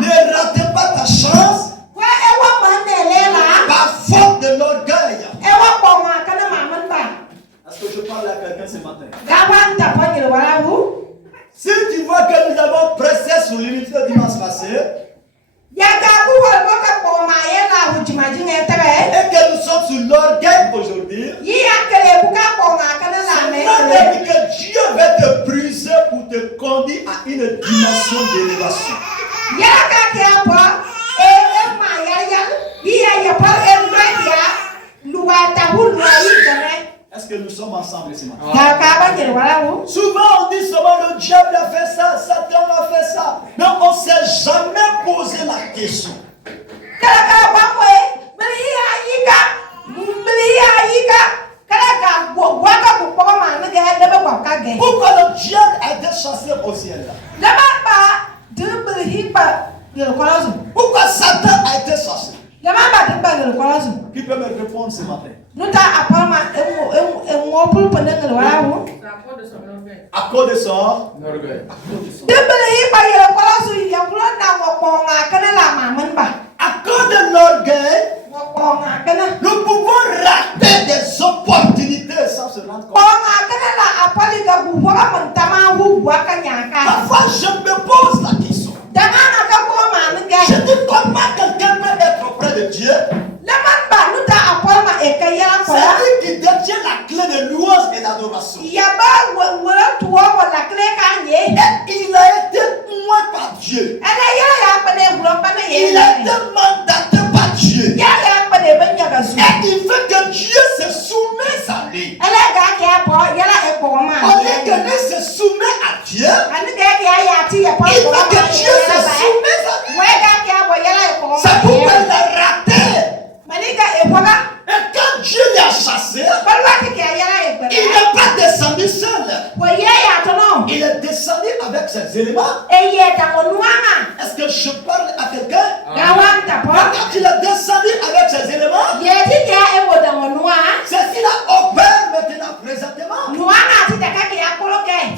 Ne ratez pas ta chance par faute de l'orgueil. Est-ce que je parle à quelqu'un ce matin? Si tu vois que nous avons pressé sur l'unité dimanche passé, et que nous sommes sur l'orgueil aujourd'hui, c'est que Dieu va te briser pour te conduire à une dimension d'élévation. Est-ce que nous sommes ensemble ce matin? Souvent on dit seulement le diable a fait ça, Satan a fait ça. Mais on ne s'est jamais posé la question. Pourquoi le diable a été chassé au ciel là? Pourquoi Satan a été chassé? Qui peut me répondre ce matin? À cause de son orgueil. À cause de l'orgueil, nous pouvons rater des opportunités sans se rendre compte. Parfois, je me pose la question. Je dis comment quelqu'un peut être auprès de Dieu. C'est lui qui détient la clé de louange et d'adoration. Et il a été oint par Dieu. Il a été mandaté par Dieu. Et il veut que Dieu se soumette à lui. Au lieu que lui se soumet à Dieu, il veut que Dieu se soumette à lui. C'est pourquoi il a raté. Et quand Dieu l'a chassé, il n'est pas descendu seul. Il est descendu avec ses éléments. Est-ce que je parle à quelqu'un? Quand il est descendu avec ses éléments, c'est ce qu'il a opéré maintenant présentement.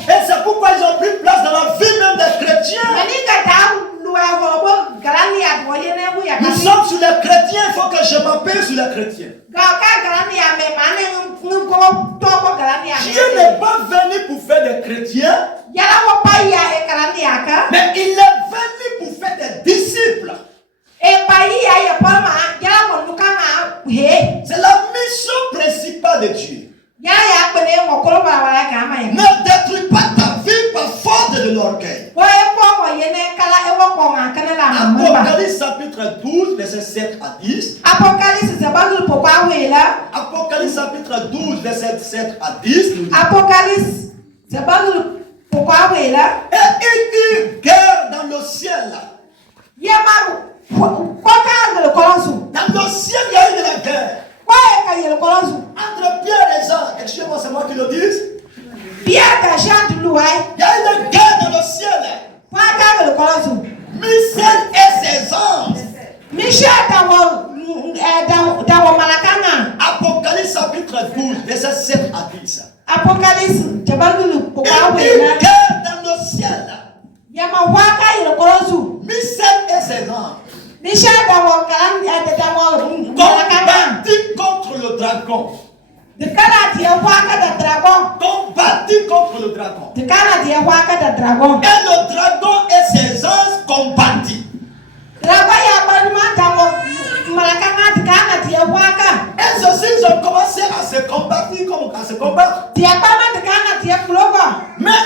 Et c'est pourquoi ils ont pris place dans la vie même des chrétiens. Nous sommes sur les chrétiens, il faut que je m'appelle sur les chrétiens. Dieu n'est pas venu pour faire des chrétiens, mais il est venu pour faire des disciples. C'est la mission principale de Dieu. Ne détruis pas ta vie par faute de l'orgueil. Apocalypse chapitre 12, verset 7 à 10. Apocalypse chapitre 12, verset 7 à 10. Et il eut guerre dans le ciel. Dans le ciel, il y a eu de la guerre. Entre Pierre et Jean, excusez-moi, c'est moi qui le dis. Il y a eu de guerre dans le ciel. Michel et ses anges. Apocalypse chapitre 12, verset 7 à 10. Il y a eu guerre dans le ciel. Michel et ses anges. Combattit contre le dragon. Combattit contre le dragon. Et le dragon et ses anges combattit. Et ceux-ci ils ont commencé à se combattre comme à se combattre. Mais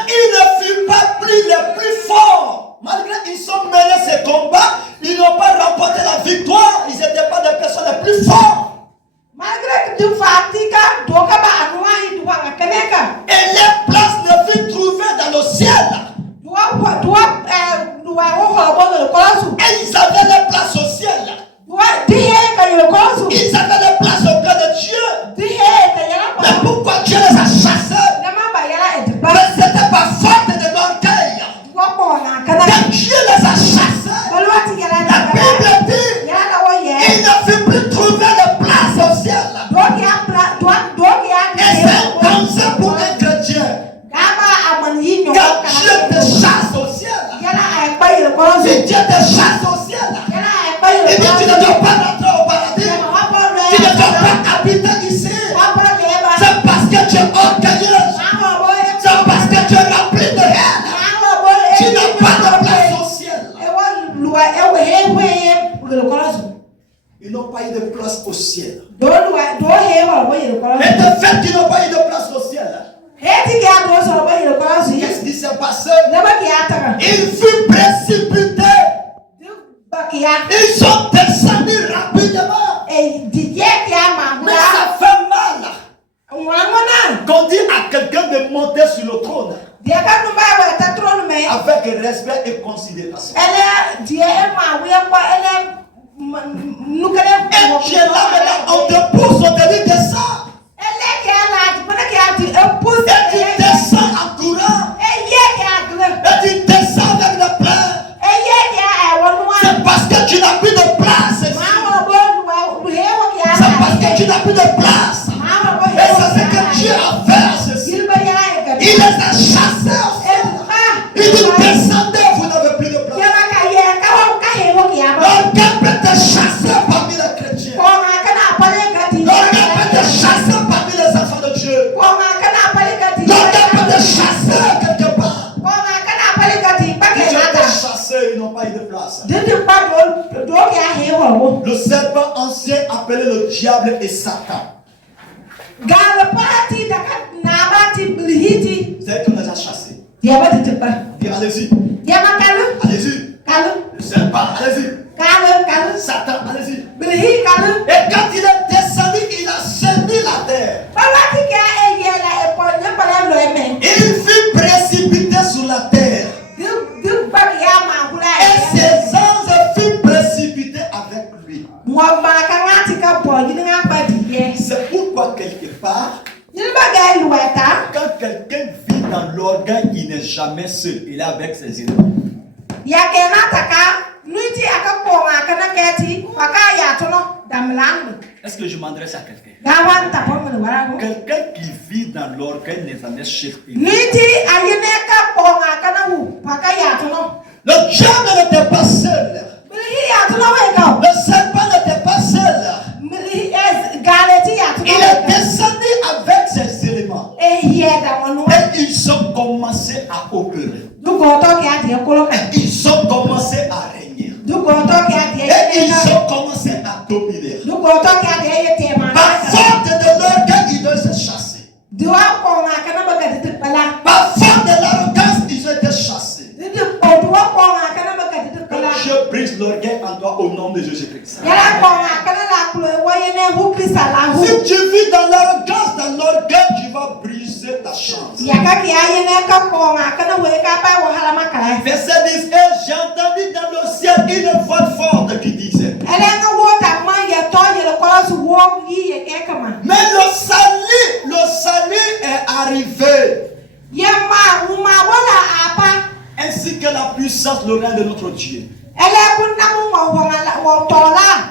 ils ne furent pas pris les plus forts. Malgré qu'ils ont mené ces combats, ils n'ont pas remporté la victoire. Ils n'étaient pas des personnes les plus fortes. Et les places ne furent trouvées dans le ciel. Et ils avaient les places au ciel. Ils avaient les places auprès de Dieu. Mais pourquoi Dieu les a chassés? Mais c'était pas faute de l'orgueil. Quand Dieu les a chassés, la Bible dit il ne fut plus trouvé de place au ciel. Et c'est un danger pour un chrétien. Quand Dieu te chasse au ciel, si Dieu te chasse n'ont pas eu de place au ciel. Et de fait qui n'ont pas eu de place au ciel. Qu'est-ce qui s'est passé? Il fut précipité. Ils sont descendus rapidement. Mais ça fait mal. Qu'on dit à quelqu'un de monter sur le trône avec respect et considération. Et tu es là maintenant, on te pousse, on te dit descends. Et tu descends en courant. Et tu descends avec le pleurs. C'est parce que tu n'as plus de place. C'est parce que tu n'as plus de place. Et c'est ce que Dieu a fait à ceci. Il les a chassés au ciel. Il dit descendez, vous n'avez plus de place. L'orgueil peut te chasser parmi les chrétiens. L'orgueil peut te chasser parmi les enfants de Dieu. L'orgueil peut te chasser quelque part. Ils ont été chassés, ils n'ont pas eu de place. Le serpent ancien appelé le diable et Satan. C'est qu'on les a chassés. Dis allez-y. Allez-y. Le serpent, allez-y. Satan, allez-y. Et quand il est descendu, il a saisi la terre. Il fut précipité sur la terre. Et ses anges furent précipités avec lui. C'est pourquoi quelque part, quand quelqu'un vit dans l'orgueil, il n'est jamais seul. Il est avec ses ennemis. Est-ce que je m'adresse à quelqu'un? Quelqu'un qui vit dans l'orgueil n'est jamais seul. Le diable n'était pas seul. Le serpent n'était pas seul. Il est descendu avec ses éléments. Et ils ont commencé à opérer. Ils ont commencé à régner. Et ils ont commencé à dominer. Par force de l'orgueil, ils doivent se chasser. Par force de l'arrogance, ils ont été chassés. Je brise l'orgueil en toi au nom de Jésus-Christ. Si tu vis dans l'arrogance, dans l'orgueil, tu vas briser ta chance. Verset 10, et j'ai entendu dans le ciel une voix forte qui disait, mais le salut est arrivé. Ainsi que la puissance, le règne de notre Dieu.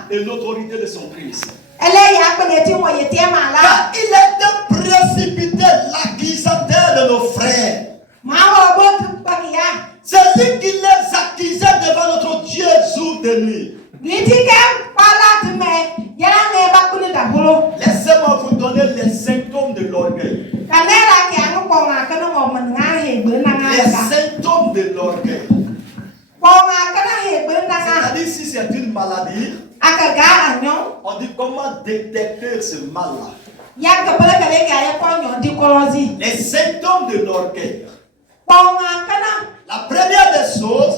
Et l'autorité de son Christ. Car il était précipité, l'accusateur de nos frères. C'est lui qui les accusait devant notre Dieu jour de nuit. Laissez-moi vous donner les symptômes de l'orgueil. Les symptômes de l'orgueil. C'est-à-dire si c'est une maladie, on dit comment détecter ce mal-là. Les symptômes de l'orgueil. La première des choses,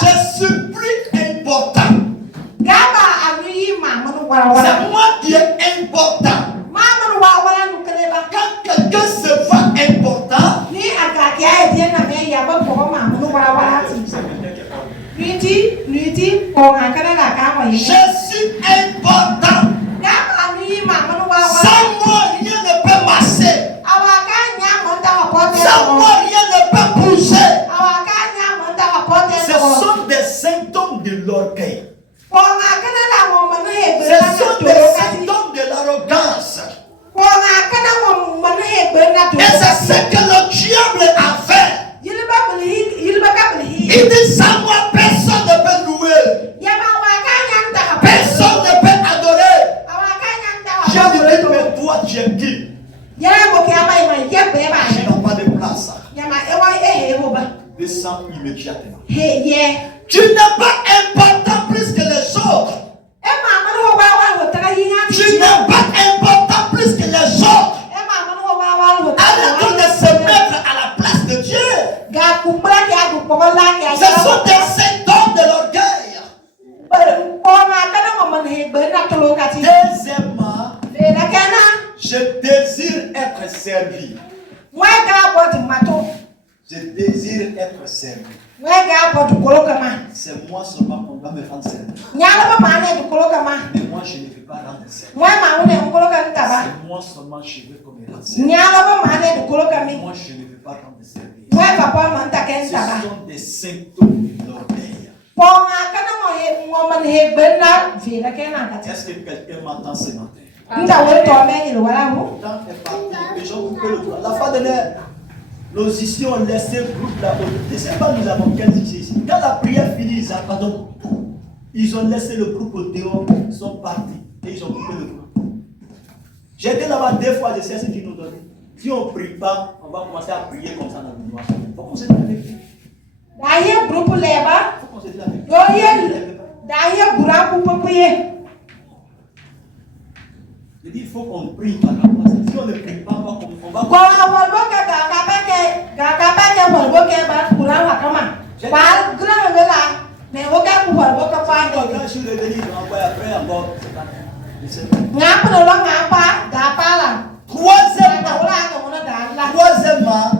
je suis plus important. C'est moi qui est important. Quand quelqu'un se voit important, je suis important. Sans moi, rien ne peut marcher. Sans moi, rien ne peut bouger. Ce sont des symptômes de l'orgueil. Ce sont des symptômes de l'arrogance. Et c'est ce que le diable a fait. Il dit sans moi, personne ne peut louer. Personne ne peut adorer. J'ai dit, mais toi, tu es qui? Tu n'as pas de place. Descends immédiatement. Tu n'es pas important plus que les autres. Ce sont des symptômes de l'orgueil. Deuxièmement, je désire être servi. Je désire être servi. C'est moi seulement qu'on va me rendre service. Mais moi, je ne veux pas rendre service. C'est moi seulement je veux qu'on me rende service. Moi, je ne veux pas rendre service. Ce sont des symptômes de l'orgueil. Est-ce que quelqu'un m'entend ce matin? Le temps est parti. Les gens coupent le droit. La fois dernière, nos ici ont laissé le groupe là. Je ne sais pas, nous avons 15 ici. Quand la prière finit, ils ont laissé le groupe au dehors, ils sont partis et ils ont coupé le groupe. J'ai été là-bas 2 fois, je sais ce qu'ils nous donnent. Si on ne prie pas, on va commencer à prier comme ça dans le noir. Il faut qu'on se dise avec. Il faut qu'on se dise avec. Je dis, il faut qu'on prie par rapport à ça. Si on ne prie pas, on va quand je suis revenu, je m'envoie après encore. Troisièmement,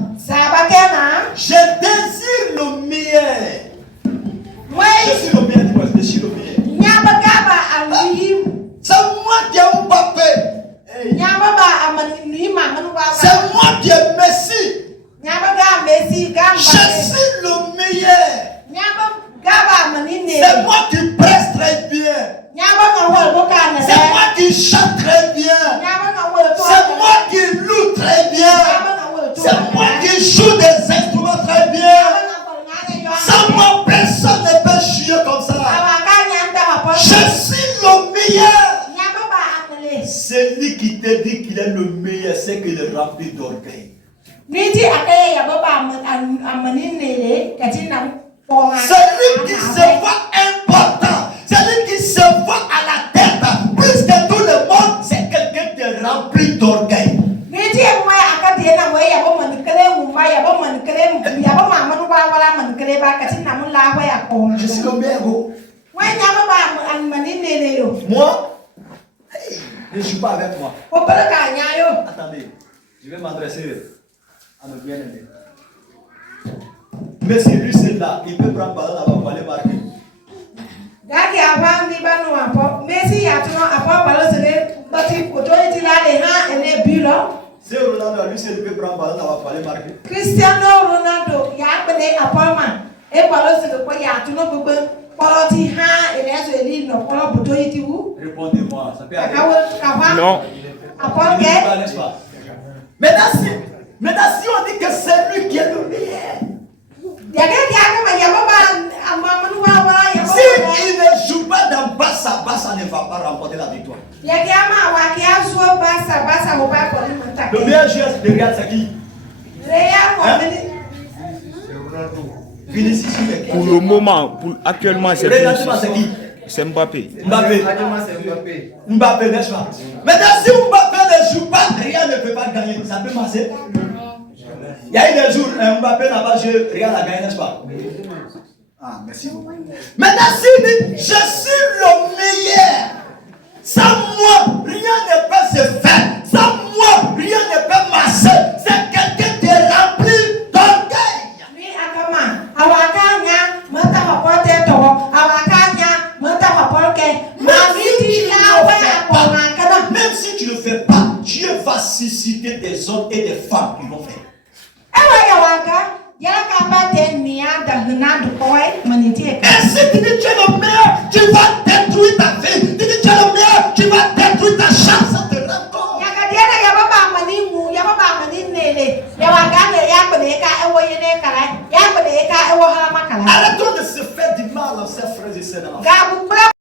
je désire le meilleur. Je suis le meilleur, je suis le meilleur. C'est moi qui ai un papier. C'est moi qui ai Messi. Je suis le meilleur. C'est moi qui presse très bien. C'est moi qui chante très bien. C'est moi qui loue très bien. C'est moi qui joue des instruments très bien. Sans moi, personne ne peut chier comme ça. Je suis le meilleur. Celui qui te dit qu'il est le meilleur, c'est qu'il est rempli d'orgueil. Celui qui se voit important, celui qui se voit à la tête, plus que tout le monde, c'est quelqu'un qui est rempli d'orgueil. Je suis le meilleur. Moi, ne joue pas avec moi. Attendez, je vais m'adresser à nos bien-aimés. Mais si lui c'est là, il peut prendre parole là-bas pour aller marquer. C'est Ronaldo, lui c'est lui peut prendre parole là-bas pour aller marquer. Cristiano Ronaldo, il y a un appartement. Et par là, c'est quoi? Il y a tout le monde. Répondez-moi, ça peut arriver. Non. Maintenant, si on dit que c'est lui qui est le meilleur, si il ne joue pas dans Barça, Barça ne va pas remporter la victoire. Le meilleur joueur de Real, c'est qui? Vinicius. Pour le moment, actuellement, c'est Vinicius. C'est Mbappé. Mbappé, n'est-ce pas? Maintenant, si Mbappé ne joue pas, Real ne peut pas gagner. Ça peut marcher. Il y a eu des jours, Mbappé n'a pas joué, Real a gagné, n'est-ce pas? Ah, merci beaucoup. Maintenant, s'il dit, je suis le meilleur. Sans moi, rien ne peut se faire. Sans moi, rien ne peut marcher. C'est quelqu'un qui est rempli d'orgueil. Même si tu ne le fais pas, Dieu va susciter des hommes et des femmes qui vont faire. Et si tu dis tu es le meilleur, tu vas détruire ta vie. Tu dis tu es le meilleur, tu vas détruire ta chance de rencontre. Arrêtons de se faire du mal à ses frères et sœurs dans la foi.